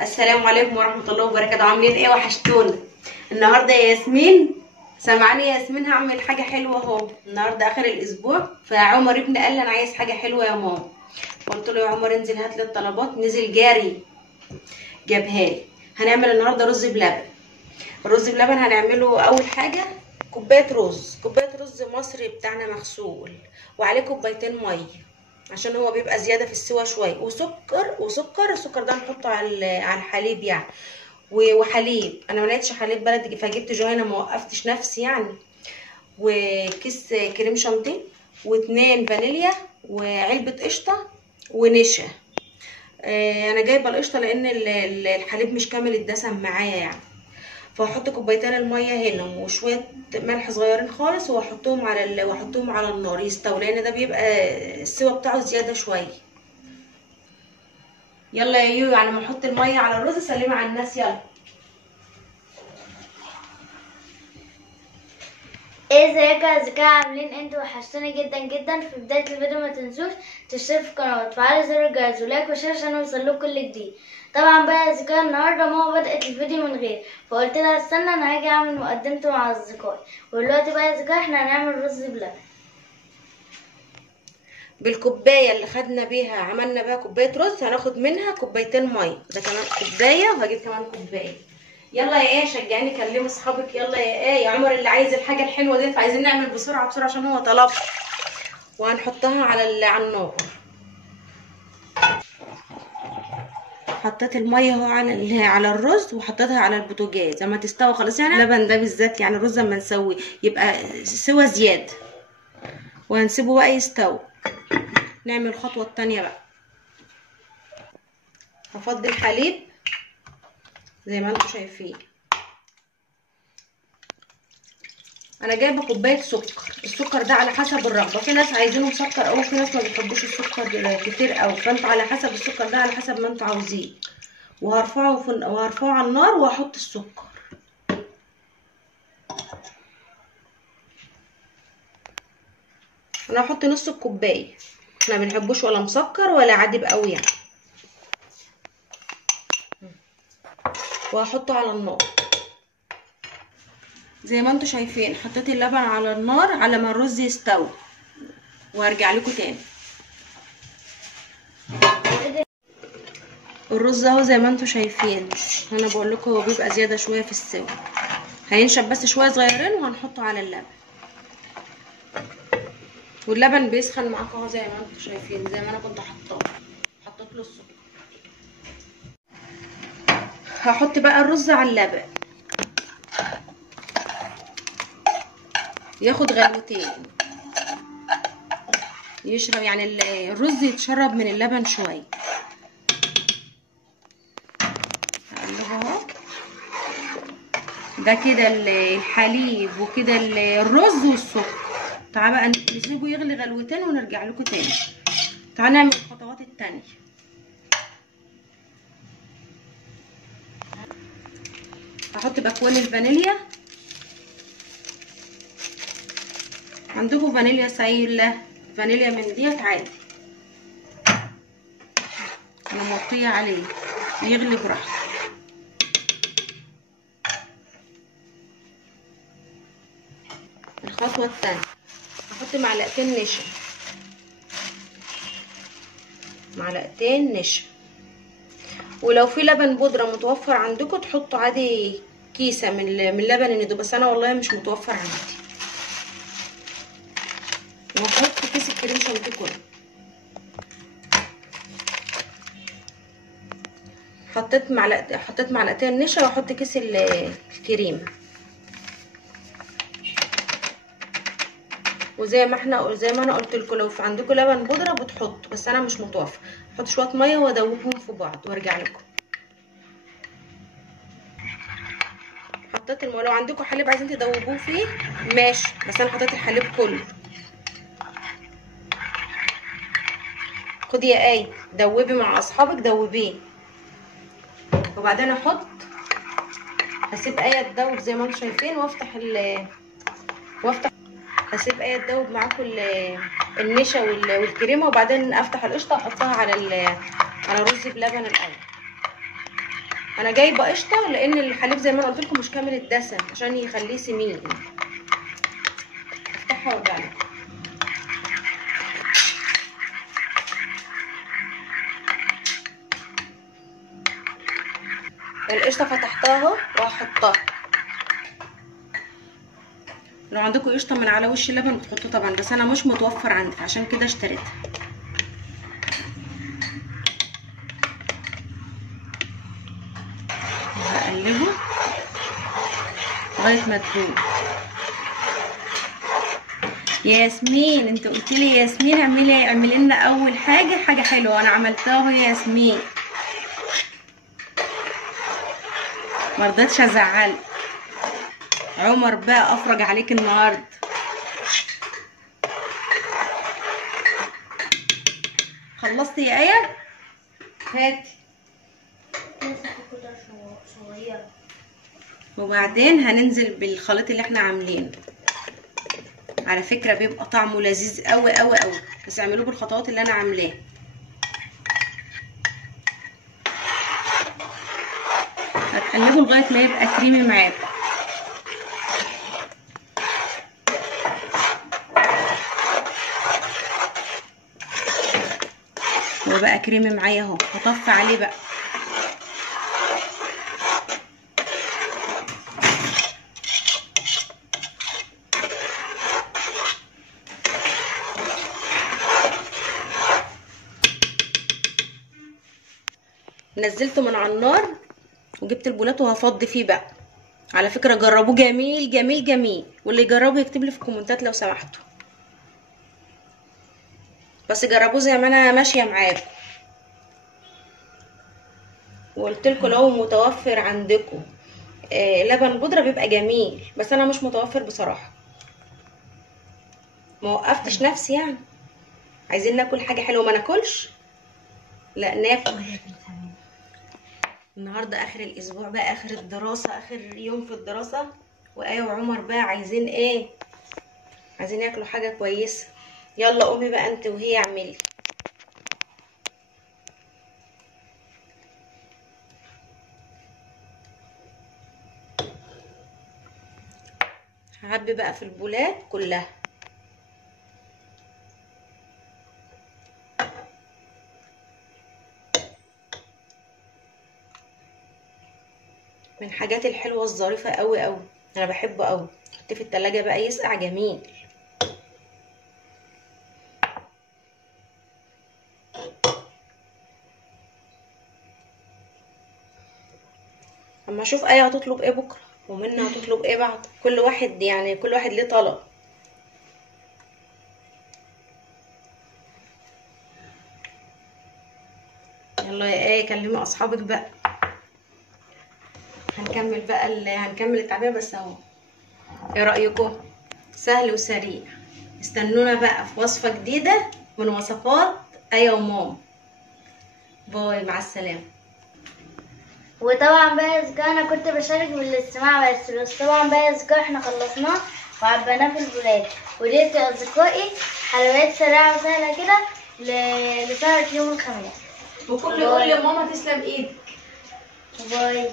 السلام عليكم ورحمة الله وبركاته. عاملين ايه؟ وحشتونا. النهارده يا ياسمين سامعاني يا ياسمين، هعمل حاجة حلوة اهو. النهارده اخر الاسبوع، فعمر ابني قال لي انا عايز حاجة حلوة يا ماما. قلت له يا عمر انزل هات لي الطلبات، نزل جاري جابها لي. هنعمل النهارده رز بلبن. الرز بلبن هنعمله اول حاجة كوباية رز مصري بتاعنا مغسول، وعليه كوبايتين مية عشان هو بيبقى زياده في السوا شويه، وسكر السكر ده هنحطه على الحليب يعني. وحليب، انا ما لقيتش حليب بلدي فجبت جوهينه، ما وقفتش نفسي يعني. وكيس كريم شانتيه، واتنين فانيليا، وعلبه قشطه، ونشا. انا جايبه القشطه لان الحليب مش كامل الدسم معايا يعني. فهحط كوبايتين الميه هنا وشويه ملح صغيرين خالص، واحطهم على النار يستووا، لان ده بيبقى السوا بتاعه زياده شويه. يلا يا يويو، على ما احط الميه على الرز سلمي على الناس. يلا. ازيكم يا اصدقاء، عاملين انتوا؟ وحشتوني جدا جدا. في بدايه الفيديو ما تنسوش تشتركوا في القناه وتفعلوا زر الجرس ولايك وشير عشان يوصلكوا كل جديد. طبعا بقى يا اصدقاء، النهارده ماما بدات الفيديو من غير، فقلت لها استنى انا هاجي اعمل مقدمته مع اصدقائي. ودلوقتي بقى يا اصدقاء احنا هنعمل رز بلبن بالكوبايه اللي خدنا بيها، عملنا بيها كوبايه رز، هناخد منها كوبايتين ميه. ده كمان كوبايه، وهجيب كمان كوبايه. يلا يا ايه، شجعيني كلمي اصحابك. يلا يا ايه يا عمر، اللي عايز الحاجه الحلوه دي، فعايزين نعمل بسرعه بسرعه عشان هو طلب. وهنحطها على النار. حطيت الميه اهو على الرز، وحطيتها على البوتاجاز اما تستوي خلاص يعني. اللبن ده بالذات يعني الرز اما نسوي يبقى سوا زياده، وهنسيبه بقى يستوي. نعمل الخطوه التانية بقى. هفضي الحليب زي ما انتم شايفين. انا جايبه كوبايه سكر. السكر ده على حسب الرغبه، في ناس عايزينه مسكر او في ناس ما بيحبوش السكر كتير قوي، فانتوا على حسب السكر ده، على حسب ما انتوا عاوزين. وهرفعه على النار واحط السكر. انا هحط نص الكوبايه، احنا بنحبوش ولا مسكر ولا عادي قوي يعني. وهحطه على النار زي ما انتوا شايفين. حطيت اللبن على النار على ما الرز يستوي، وهرجع لكم تاني. الرز اهو زي ما انتوا شايفين. انا بقول لكم هو بيبقى زياده شويه في السوا، هينشف بس شويه صغيرين، وهنحطه على اللبن. واللبن بيسخن معاكم اهو زي ما انتوا شايفين، زي ما انا كنت حطيت له السكر. هحط بقى الرز على اللبن، ياخد غلوتين، يشرب يعني الرز يتشرب من اللبن شويه. هقلبه اهو. ده كده الحليب، وكده الرز والسكر. تعال بقى نسيبه يغلي غلوتين ونرجع لكم تاني. تعال نعمل الخطوات التانية. هحط باكوان الفانيليا. عندكم فانيليا سايله، فانيليا من ديت عادي، انا موطيه عليه يغلي براحته. الخطوه الثانيه هحط معلقتين نشا. ولو في لبن بودره متوفر عندكم تحطوا عادي كيسه من لبن الندو، بس انا والله مش متوفر عندي. وهحط كيس الكريم شانتيه كله. حطيت معلقتين نشا، واحط كيس الكريمه. وزي ما انا قلت لكم، لو في عندكم لبن بودره بتحطوا، بس انا مش متوفر. احط شويه ميه وادوبهم في بعض وارجع لكم. حطيت الميه. لو عندكم حليب عايزين تدوبوه فيه ماشي، بس انا حطيت الحليب كله. خدي يا ايه دوبي مع اصحابك، دوبيه. وبعدين هسيب ايه تدوب زي ما انتم شايفين، هسيب ايه تدوب معاكم النشا والكريمه، وبعدين افتح القشطه احطها على رز بلبن الاول. انا جايبه قشطه لان الحليب زي ما انا قلت لكم مش كامل الدسم عشان يخليه سمين. افتحها وارجع لك. القشطه فتحتها اهو وهحطها. لو عندكم قشطه من على وش اللبن بتحطوها طبعا، بس انا مش متوفر عندي عشان كده اشتريتها. هقلبه لغايه ما تدوب. ياسمين انت قلت لي ياسمين اعملي لنا اول حاجه حلوه، انا عملتها يا ياسمين، ما رضيتش ازعلك. عمر بقى افرج عليك النهارده. خلصتي يا ايه؟ هاتي. وبعدين هننزل بالخليط اللي احنا عاملينه. على فكره بيبقى طعمه لذيذ قوي قوي قوي، بس اعملوه بالخطوات اللي انا عاملاها. هتقلبوا لغايه ما يبقى كريمي معاكم. هو بقى كريمي معايا اهو، هطفي عليه بقى. نزلته من على النار وجبت البولات وهفضي فيه بقى. على فكره جربوه جميل جميل جميل، واللي يجربه يكتب لي في الكومنتات لو سمحتوا. بس جربوه زي ما انا ماشيه معاكم. وقلت لكم لو متوفر عندكم لبن بودره بيبقى جميل، بس انا مش متوفر بصراحه. ما وقفتش نفسي يعني. عايزين ناكل حاجه حلوه ما ناكلش؟ لا ناكل. النهارده اخر الاسبوع بقى، اخر الدراسه، اخر يوم في الدراسه، وايه وعمر بقى عايزين ايه؟ عايزين ياكلوا حاجه كويسه. يلا قومي بقى انت وهي اعملي. هعبي بقى في البولات كلها. من الحاجات الحلوه الظريفه قوي قوي، انا بحبه قوي. حطيه في التلاجة بقى يسقع جميل. اما اشوف ايه هتطلب ايه بكره ومنى هتطلب ايه بعد، كل واحد يعني كل واحد ليه طلب. يلا يا ايه كلمي اصحابك بقى. هنكمل بقى هنكمل التعبئه بس اهو. ايه رايكم؟ سهل وسريع. استنونا بقى في وصفه جديده من وصفات ايه وماما. باي، مع السلامه. وطبعا بقى يا زكا انا كنت بشارك بالاستماع بس طبعا بقى يا زكا احنا خلصناه وعبيناه في البولات. وديت يا اصدقائي حلويات سريعه وسهله كده لسهرة يوم الخميس. وكل يقول لي ماما تسلم ايدك. باي.